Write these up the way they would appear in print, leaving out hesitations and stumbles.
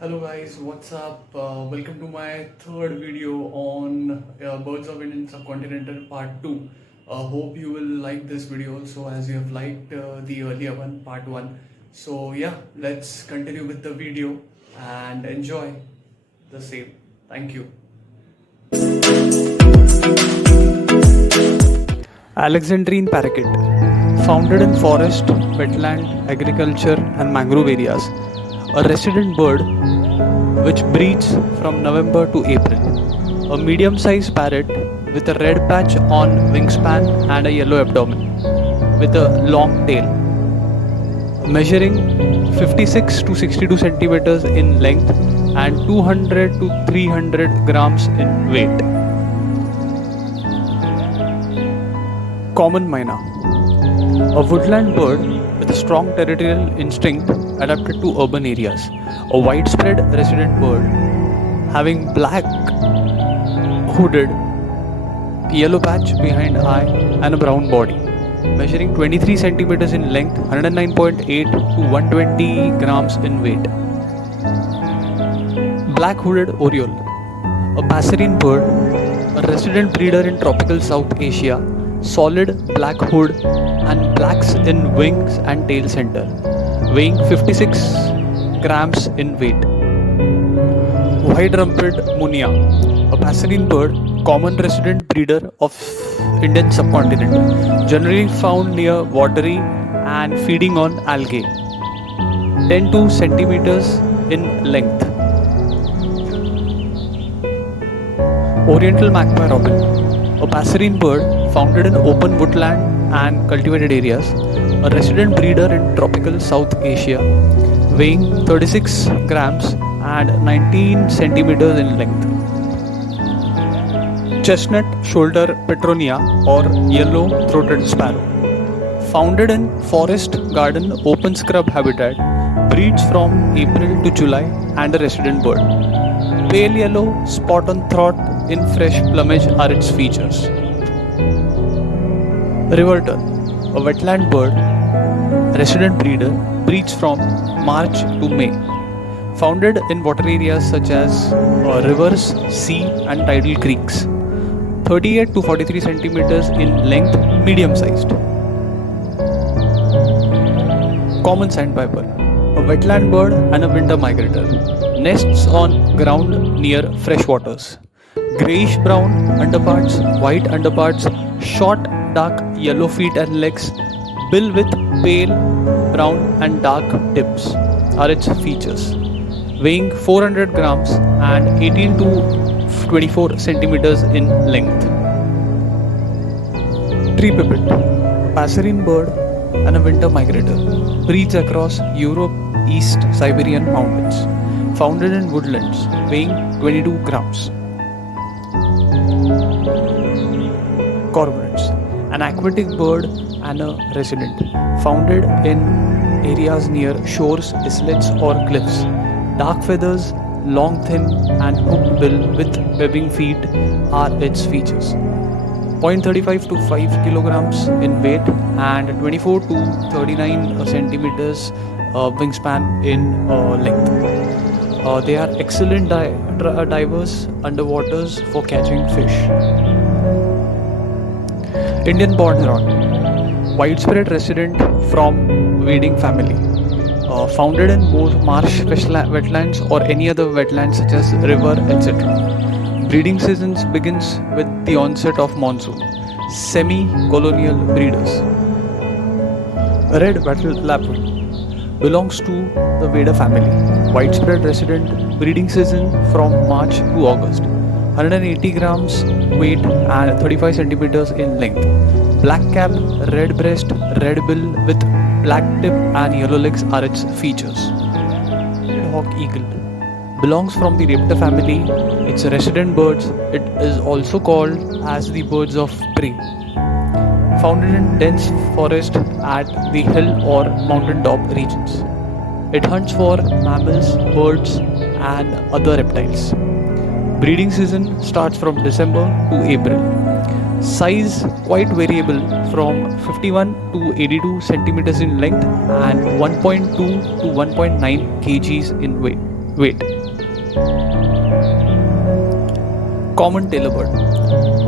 Hello guys, what's up? Welcome to my third video on Birds of Indian Subcontinent Part 2. Hope you will like this video also as you have liked the earlier one, Part 1. So yeah, let's continue with the video and enjoy the same. Thank you. Alexandrine parakeet, founded in forest, wetland, agriculture and mangrove areas, a resident bird which breeds from November to April. A medium-sized parrot with a red patch on wingspan and a yellow abdomen, with a long tail, measuring 56 to 62 centimeters in length and 200 to 300 grams in weight. Common myna, a woodland bird with a strong territorial instinct adapted to urban areas, a widespread resident bird having black hooded yellow patch behind eye and a brown body, measuring 23 centimeters in length, 109.8 to 120 grams in weight. Black hooded oriole, a passerine bird, a resident breeder in tropical South Asia, solid black hood and blacks in wings and tail center, weighing 56 grams in weight. Wide-rumped munia, a passerine bird, common resident breeder of Indian subcontinent, generally found near watery and feeding on algae, 10 to centimeters in length. Oriental magpie robin, a passerine bird founded in open woodland and cultivated areas, a resident breeder in tropical South Asia, weighing 36 grams and 19 centimeters in length. Chestnut shoulder petronia or yellow-throated sparrow, founded in forest, garden, open scrub habitat, breeds from April to July and a resident bird. Pale yellow spot on throat in fresh plumage are its features. River tern, a wetland bird, resident breeder, breeds from March to May. Founded in water areas such as rivers, sea and tidal creeks. 38 to 43 centimeters in length, medium sized. Common sandpiper, a wetland bird and a winter migrator. Nests on ground near fresh waters. Greyish brown underparts, white underparts, short dark yellow feet and legs, bill with pale brown and dark tips are its features, weighing 400 grams and 18 to 24 centimeters in length. Tree pipit, passerine bird and a winter migrator, breeds across Europe, East Siberian mountains, founded in woodlands, weighing 22 grams. Cormorants, an aquatic bird and a resident, founded in areas near shores, islets or cliffs. Dark feathers, long thin and hooked bill with webbing feet are its features. 0.35 to 5 kilograms in weight and 24 to 39 centimeters wingspan in length. They are excellent divers underwaters for catching fish. Indian barn heron, widespread resident from wading family, founded in marsh wetlands or any other wetlands such as river, etc. Breeding seasons begins with the onset of monsoon. Semi-colonial breeders. Red wattle lapwing belongs to the Veda family, widespread resident, breeding season from March to August. 180 grams weight and 35 centimeters in length. Black cap, red breast, red bill with black tip and yellow legs are its features. Hawk eagle belongs from the raptor family. Its resident birds. It is also called as the birds of prey. Founded in dense forest at the hill or mountaintop regions. It hunts for mammals, birds and other reptiles. Breeding season starts from December to April. Size quite variable from 51 to 82 centimeters in length and 1.2 to 1.9 kgs in weight. Wait. Common tailor bird.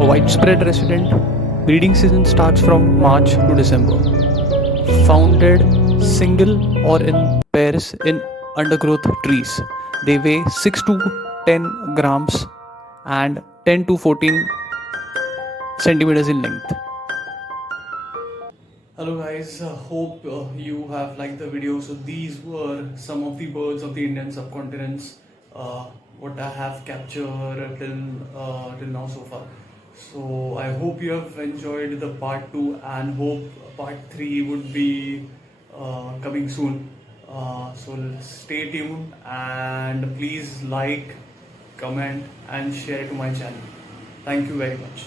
A widespread resident. Breeding season starts from March to December. Founded single or in pairs in undergrowth trees. They weigh 6 to 10 grams and 10 to 14 centimeters in length. Hello guys, hope you have liked the video. So these were some of the birds of the Indian subcontinents, what I have captured till now so far. So I hope you have enjoyed the part 2 and hope part 3 would be coming soon. So stay tuned and please like, comment and share to my channel. Thank you very much.